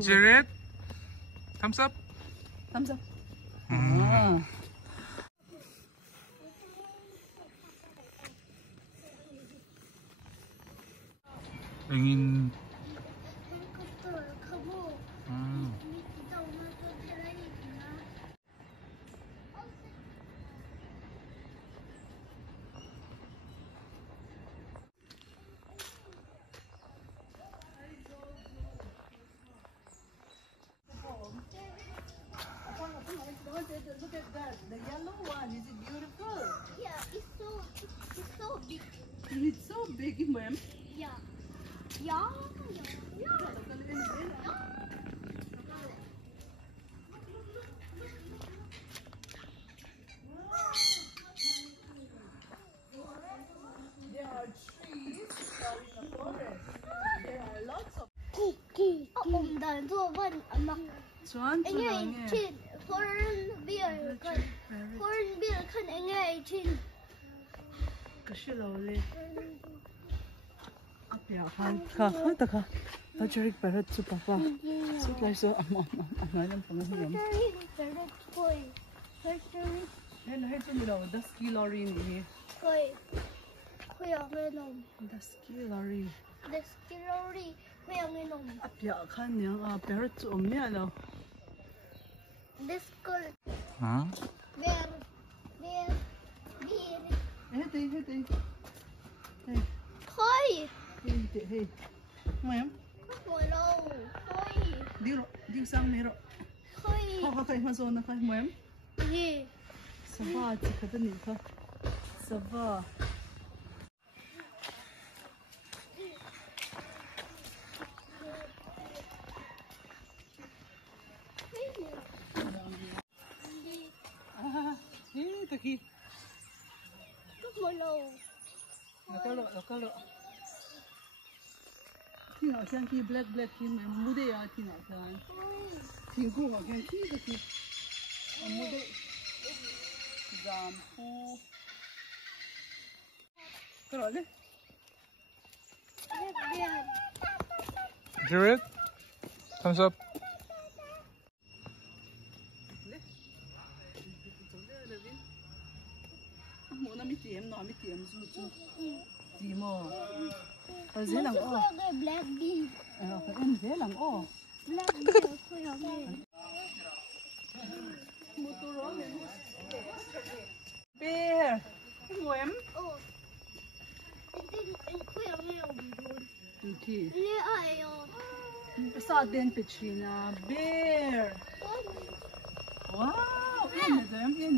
Jared, thumbs up. Thumbs up. Ingin. Look at that. The yellow one. Is it beautiful? Yeah, it's so big. It's so big, ma'am. Yeah. Yeah. There are trees in the forest. There are lots of. Chuan Kasi lawli. Apya kan ka taka. Tajarik para tu papa. So like so ama lang pangahiyam. Hen hai tu milo dusky lorry ni. Dusky lorry. Apya kan yang para tu omnya lo. Huh? Hey. Ma'am. Di sang nero. Kay maso na kay ma'am. Saba chika ni ka. Saba. Taki. Lokalo.听好像去 black 听木的呀，听好像。听过好像去的去。木的。染布。过来嘞。Jared, thumbs up. Nó tiệm zu gì mà ở dưới làng o black bee phải em dưới làng o black bee khơi hồng một tô đó bear ngồi em khơi hồng này từ khi này ai sao đến Petrina bear wow yên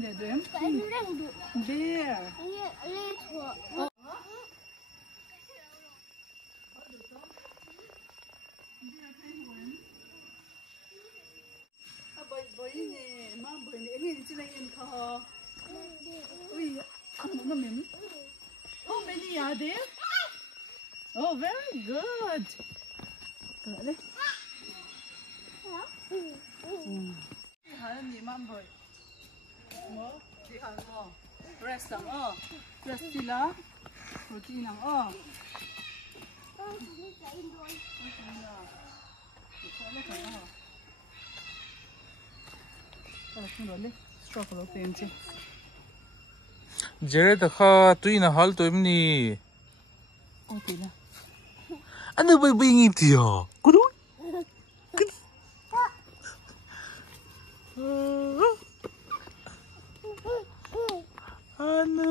để em bear boy nè, má boy nè, anh đi chơi yên kho. Ui, ăn món nào mềm? Oh, many are there? Oh, very good. Cái này. Hả, gì má boy? Mo, gì hả mo? Rest ang rest sila. Protein ang Jared kha tuina hal to imni. Ano ba bingi tiyo? Kudu. Ano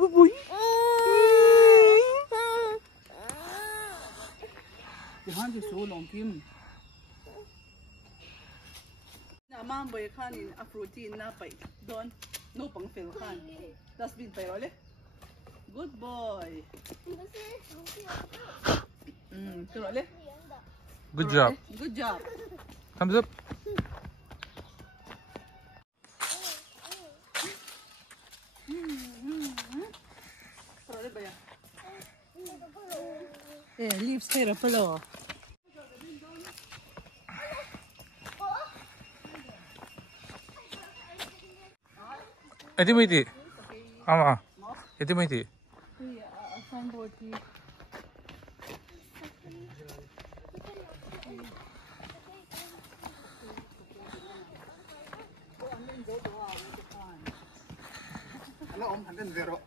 bubuy? Behind the so long kim. Mom boy khan in a protein na pai don no pang fel khan dustbin pai role good boy role Good job. Thumbs up. leaves here below. Edi mo iti. Ama. Edi mo iti. Hello, Om. Handen zero.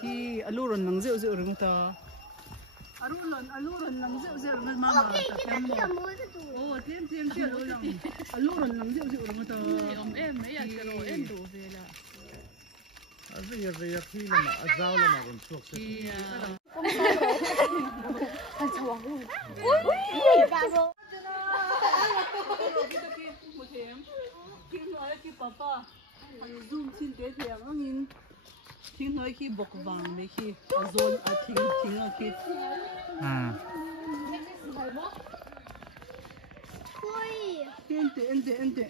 Ki aluron nang zeu zeu ring ta. Aluron nang zeu zeu ring mama ta kem mo. Oh, tiêm ti aluron nang zeu zeu ring ta. Em mấy à cái rồi em đủ về là. Bây giờ khi mà Aizawl là còn thuộc Ki papa zoom xin tế thiang ang in thing nói khi bọc vàng mấy khi zone à thing à khi ente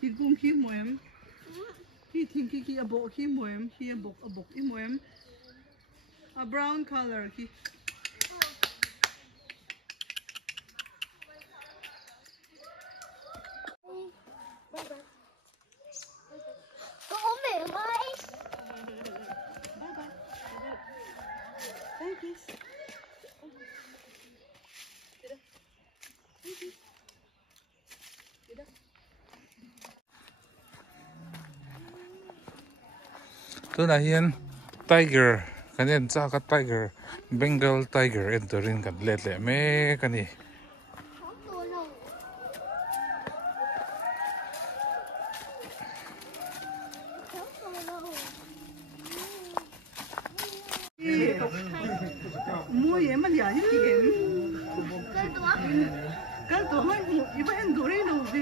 khi gum khi moem khi thing khi abo khi moem khi abok i moem a brown color khi Tu na hian tiger kan en cha ka tiger Bengal tiger en torin kan le me kani mua gì mà giờ như thế cái tổ hơi iba en dore no ve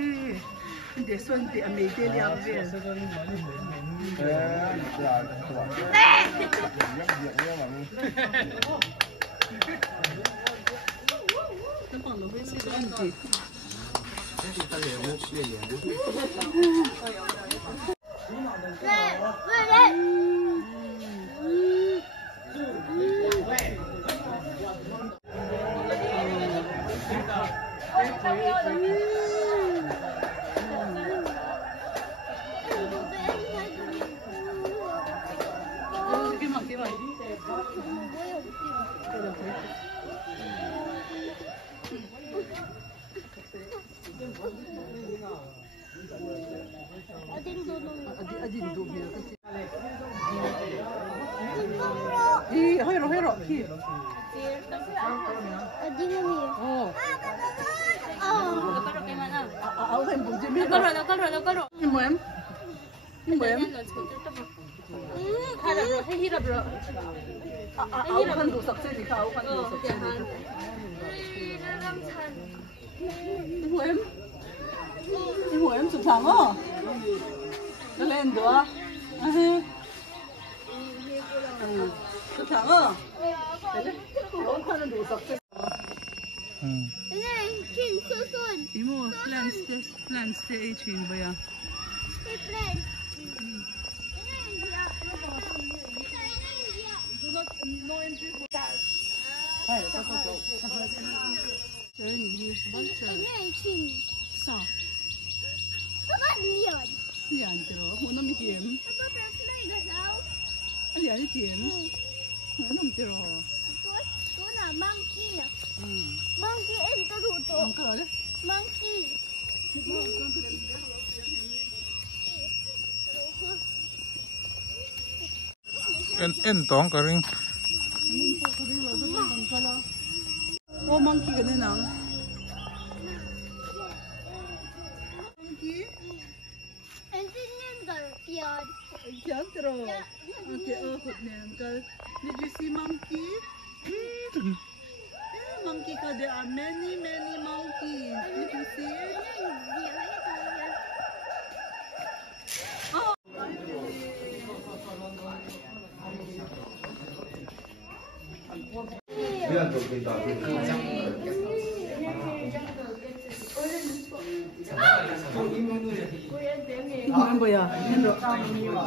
de son de ame de liang ve Hero ki. Em chụp thẳng á. Nó lên được. Chụp thẳng á. Không có đủ sọc. Imo plants te chin baya. Hai, ta có đâu. Chơi gì bắn chơi. Sao? Liền chứ rồi, muốn nó mới kiếm. Liền đi kiếm. Muốn nó mới rồi. Tôi là monkey. Monkey em tôi thủ tổ. Monkey. en tong ka ring Oh, monkey ka na lang. Monkey? Yan, pero... Okay, oh, good na uncle. Did you see monkey? Monkey ka, there are many monkeys. Did you see it? Oh! Iwan ba ya?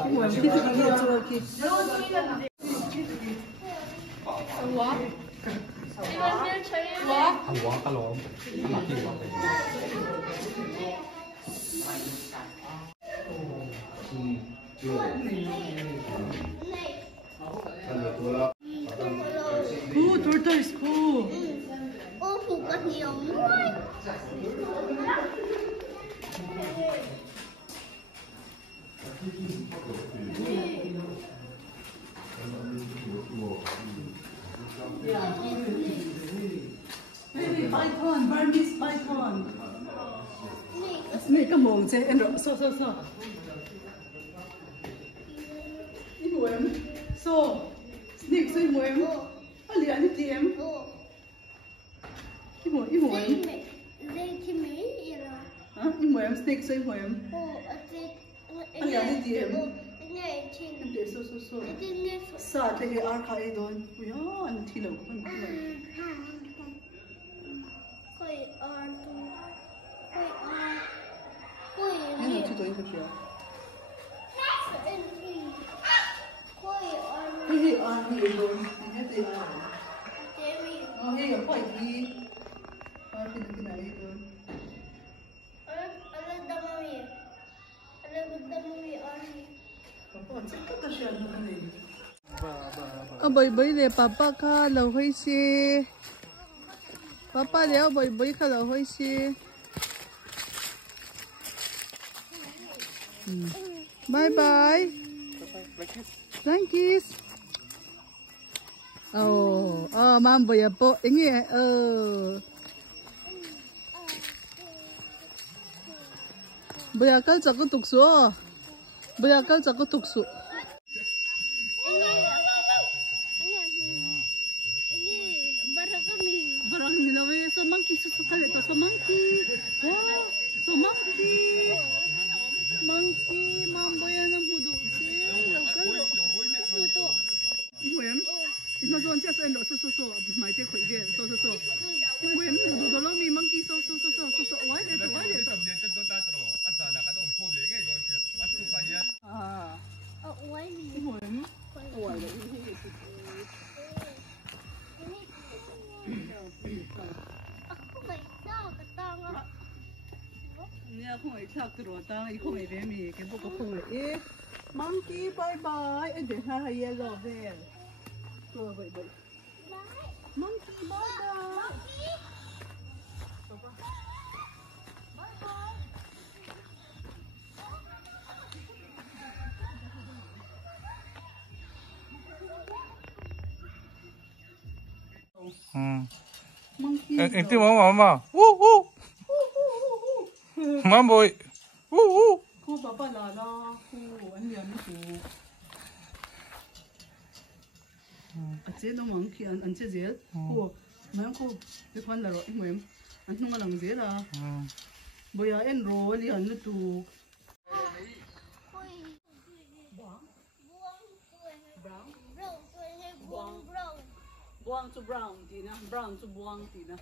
Iwan, kita kita coba kita. Wah. Wah kalau. Oh, tortoise, cool. Oh, bukan yang Python, Burmese python. Snake ka mong che, endo, so. Imuem, so, snake so imuem. Ali ani tiem. Imuem. Hah, imuem, snake so imuem. Ali ani tiem. Ende, so. Sa te e ar ka e don. Uya, ani tilo ko pan. Ini tu tu itu dia. Ini ani e don. Ini te ar. Oh, hei, apa ini? Apa itu kena e don? Papa, cakap tak siapa nak ni. Bơi để papa ka lâu hơi xe. Papa léo bơi ka lâu hơi xe. Bye bye. Thank you. Oh, mam bơi po. Ini bơi ka chắc có tục số. Bơi ka chắc có tục số. Barang nila we so monkey so kali to so monkey. Wow, so monkey. Monkey mambo yan ang pudo. Pudo. Iwem. Ino zon sia so endo so. Mai te khoi ve so. Iwem du do lo mi monkey so. Why it? Ah. Oh, why me? Iwem. Why it? Aku nggak tahu ketanga. Ni aku ngai thak tro ta I khoi ve mi ke bo ko khoi. Monkey bye bye. De ha yellow bear. Go bye. Monkey bye bye. Monkey. Itu mama. Woo. Mam boy. Woo. Cô papa là nó cô anh liền nó cô. Chế nó mong khi anh chế dễ. Cô mấy cô cái khoan là rồi anh em anh không có làm dễ là. Bây giờ anh rồi liền nó tụ. Buang to brown tina, brown to buang tina.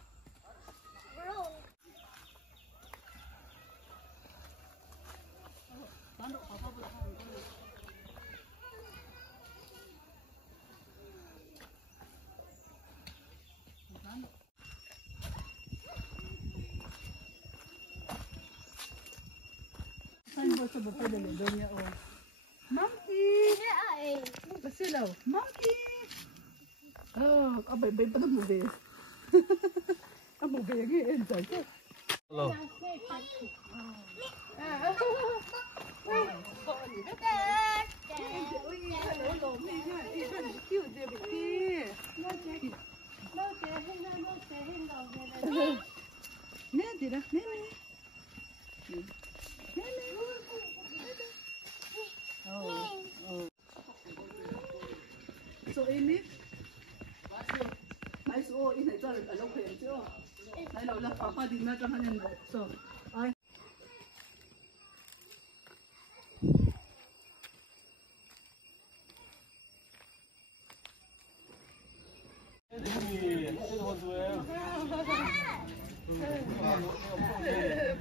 Saan ba sa bukid na doon niya oh? Monkey! Kasi law, monkey! Oh, abay pa na mo be. Amo be again, sorry. Hello. Ôi, hello, lồm đi nha. số in đi máy số in này cho ở lâu khỏe chưa này là papa đi mà cho hắn nhận số ai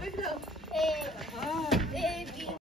bây giờ